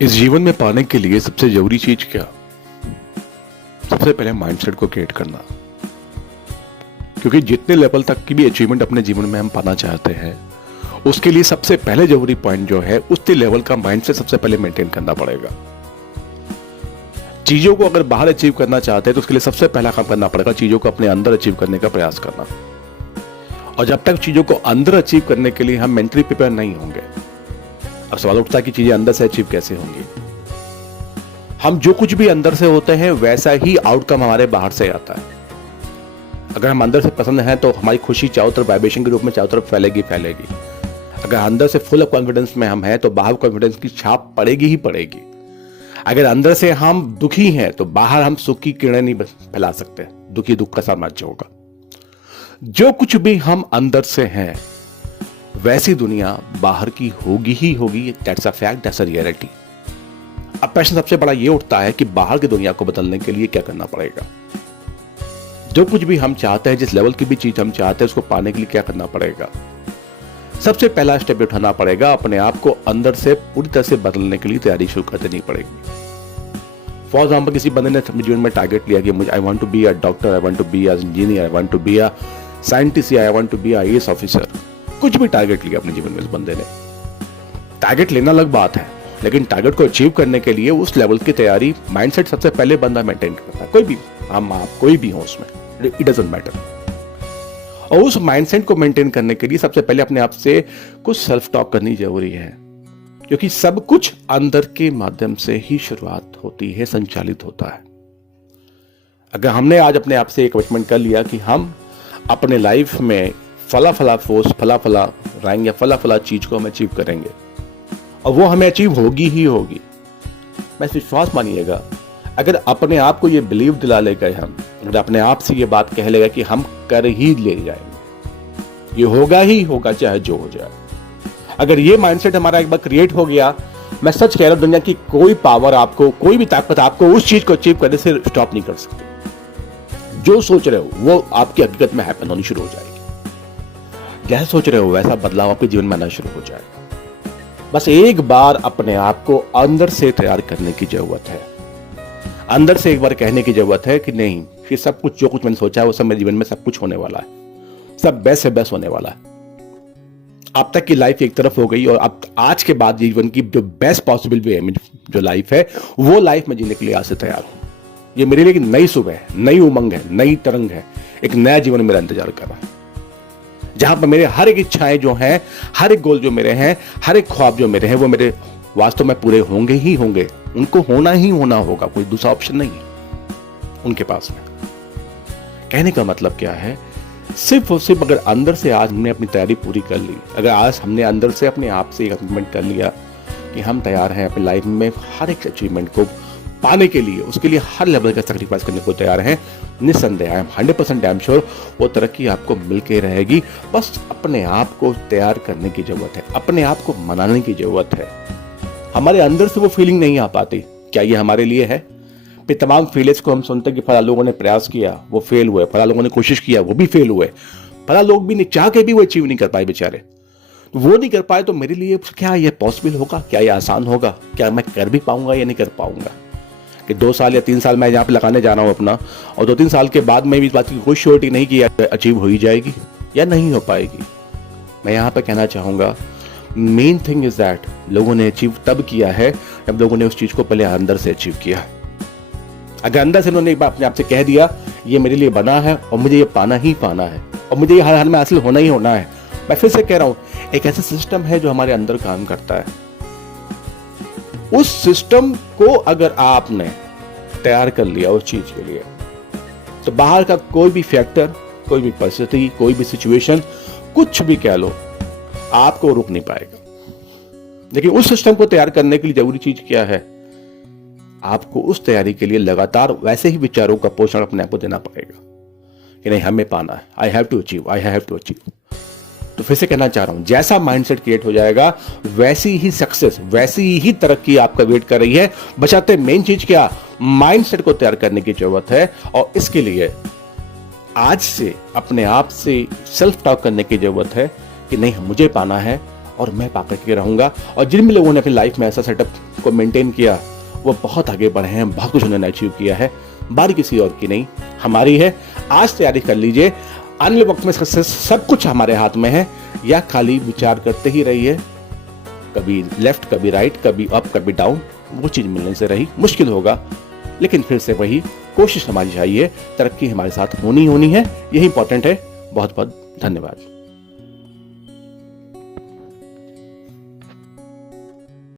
इस जीवन में पाने के लिए सबसे जरूरी चीज क्या? सबसे पहले माइंडसेट को क्रिएट करना। क्योंकि जितने लेवल तक की भी अचीवमेंट अपने जीवन में हम पाना चाहते हैं, उसके लिए सबसे पहले जरूरी पॉइंट जो है, उतने लेवल का माइंडसेट सबसे पहले मेंटेन करना पड़ेगा। चीजों को अगर बाहर अचीव करना चाहते हैं तो उसके लिए सबसे पहला काम करना पड़ेगा चीजों को अपने अंदर अचीव करने का प्रयास करना। और जब तक चीजों को अंदर अचीव करने के लिए हम मेंटली प्रिपेयर नहीं होंगे, अब सवाल उठता है कि चीजें अंदर से अचीव कैसे होंगी। हम जो कुछ भी अंदर से होते हैं वैसा ही आउटकम हमारे बाहर से आता है। अगर हम अंदर से पसंद हैं तो हमारी खुशी चारों तरफ वाइब्रेशन के रूप में चारों तरफ फैलेगी। अगर अंदर से फुल ऑफ कॉन्फिडेंस में हम हैं तो बाहर कॉन्फिडेंस की छाप पड़ेगी ही पड़ेगी। अगर अंदर से हम दुखी हैं तो बाहर हम सुख की किरणें नहीं फैला सकते। दुखी दुख का साम्राज्य होगा। जो कुछ भी हम अंदर से हैं वैसी दुनिया बाहर की होगी ही होगी। That's a fact, that's a reality. अब प्रश्न सबसे बड़ा ये उठता है कि बाहर की दुनिया को बदलने के लिए क्या करना पड़ेगा। जो कुछ भी हम चाहते हैं, जिस लेवल की भी चीज हम चाहते हैं, उसको पाने के लिए क्या करना पड़ेगा। सबसे पहला स्टेप उठाना पड़ेगा, अपने आप को अंदर से पूरी तरह से बदलने के लिए तैयारी शुरू कर देनी पड़ेगी। फॉर एग्जाम्पल, किसी बंदे ने जीवन में टारगेट लिया कि मुझे I want to be a doctor, I want to be a engineer, I want to be a scientist, I want to be a IAS officer. कुछ भी टारगेट लिया अपने जीवन में इस बंदे ने। टारगेट लेना अलग बात है, लेकिन टारगेट को अचीव करने के लिए उस लेवल की तैयारी, माइंडसेट सबसे पहले बंदा मेंटेन करता है। कोई भी, हम आप कोई भी हो उसमें, इट डजंट मैटर। और उस माइंडसेट को मेंटेन करने के लिए सबसे पहले अपने आप से कुछ सेल्फ टॉक करनी जरूरी है। क्योंकि सब कुछ अंदर के माध्यम से ही शुरुआत होती है, संचालित होता है। अगर हमने आज अपने आप से एक कमिटमेंट कर लिया कि हम अपने लाइफ में फला फला फोर्स, फला फला रैंक या फला फला चीज को हम अचीव करेंगे और वो हमें अचीव होगी ही होगी। मैं विश्वास मानिएगा, अगर अपने आप को ये बिलीव दिला लेगा, हम अगर अपने आप से ये बात कह लेगा कि हम कर ही ले जाएंगे, ये होगा ही होगा चाहे जो हो जाए। अगर ये माइंडसेट हमारा एक बार क्रिएट हो गया, मैं सच कह रहा हूं, दुनिया की कोई पावर आपको, कोई भी ताकत आपको उस चीज को अचीव करने से स्टॉप नहीं कर सकती। जो सोच रहे हो वो आपकी हकीकत में हैपन होनी शुरू हो जाएगी। जैसे सोच रहे हो वैसा बदलाव आपके जीवन में आना शुरू हो जाएगा। बस एक बार अपने आप को अंदर से तैयार करने की जरूरत है। अंदर से एक बार कहने की जरूरत है कि नहीं, ये सब कुछ जो कुछ मैंने सोचा है वो सब मेरे जीवन में सब कुछ होने वाला है, सब बेस्ट से बेस्ट होने वाला है। अब तक की लाइफ एक तरफ हो गई और अब आज के बाद जीवन की जो बेस्ट पॉसिबल वे है, जो लाइफ है, वो लाइफ में जीने के लिए आज से तैयार हूं। ये मेरे लिए एक नई सुबह है, नई उमंग है, नई तरंग है, एक नया जीवन मेरा इंतजार कर रहा है, जहां पर मेरे हर एक इच्छाएं जो हैं, हर एक गोल जो मेरे हैं, हर एक ख्वाब जो मेरे हैं, वो मेरे वास्तव में पूरे होंगे ही होंगे। उनको होना ही होना होगा, कोई दूसरा ऑप्शन नहीं है उनके पास में। कहने का मतलब क्या है, सिर्फ और सिर्फ अगर अंदर से आज हमने अपनी तैयारी पूरी कर ली, अगर आज हमने अंदर से अपने आप से एक कमिटमेंट कर लिया कि हम तैयार हैं अपनी लाइफ में हर एक अचीवमेंट को पाने के लिए, उसके लिए हर लेवल का सैक्रिफाइस करने को तैयार हैं, निस्संदेह आई एम 100% डैम श्योर वो तरक्की आपको मिलके रहेगी। बस अपने आप को तैयार करने की जरूरत है, अपने आप को मनाने की जरूरत है। हमारे अंदर से वो फीलिंग नहीं आ पाती, क्या ये हमारे लिए है? फिर तमाम फेलियर्स को हम सुनते हैं कि फला लोगों ने प्रयास किया वो फेल हुए, फला लोगों ने कोशिश किया वो भी फेल हुए, फला लोग भी चाह के भी वो अचीव नहीं कर पाए बेचारे। वो नहीं कर पाए तो मेरे लिए क्या ये पॉसिबल होगा? क्या ये आसान होगा? क्या मैं कर भी पाऊंगा या नहीं कर पाऊंगा? कि 2 साल या 3 साल मैं यहाँ पे लगाने जा रहा हूँ अपना, और 2-3 साल के बाद मैं इस बात की कोई श्योरिटी नहीं कि अचीव हो ही जाएगी या नहीं हो पाएगी। मैं यहाँ पे कहना चाहूंगा, मेन थिंग इज दैट लोगों ने अचीव तब किया है जब लोगों ने उस चीज को पहले अंदर से अचीव किया। अगर अंदर से उन्होंने एक बार अपने आप से कह दिया ये मेरे लिए बना है और मुझे ये पाना ही पाना है और मुझे ये हर हाल में हासिल होना ही होना है। मैं फिर से कह रहा हूं, एक ऐसा सिस्टम है जो हमारे अंदर काम करता है। उस सिस्टम को अगर आपने तैयार कर लिया उस चीज के लिए, तो बाहर का कोई भी फैक्टर, कोई भी परिस्थिति, कोई भी सिचुएशन, कुछ भी कह लो, आपको रोक नहीं पाएगा। लेकिन उस सिस्टम को तैयार करने के लिए जरूरी चीज क्या है? आपको उस तैयारी के लिए लगातार वैसे ही विचारों का पोषण अपने आप को देना पड़ेगा कि नहीं, हमें पाना है, I have to achieve, I have to achieve. तो फिर से कहना चाह रहा हूं, जैसा माइंडसेट क्रिएट हो जाएगा वैसी ही सक्सेस, वैसी ही तरक्की आपका वेट कर रही है। बचाते मेन चीज क्या, माइंडसेट को तैयार करने की जरूरत है। और इसके लिए आज से अपने आप से सेल्फ टॉक करने की जरूरत है कि नहीं, मुझे पाना है और मैं पकड़ के रहूंगा। और जिन भी लोगों ने अपनी लाइफ में ऐसा सेटअप को मेंटेन किया वो बहुत आगे बढ़े हैं, बहुत कुछ उन्होंने अचीव किया है। बारी किसी और की नहीं, हमारी है। आज तैयारी कर लीजिए, आने वाले वक्त में सक्सेस सब कुछ हमारे हाथ में है। या खाली विचार करते ही रहिए, कभी लेफ्ट कभी राइट, कभी अप कभी डाउन, वो चीज मिलने से रही मुश्किल होगा, लेकिन फिर से वही कोशिश हमारी चाहिए। तरक्की हमारे साथ होनी है, यही इंपॉर्टेंट है। बहुत बहुत धन्यवाद।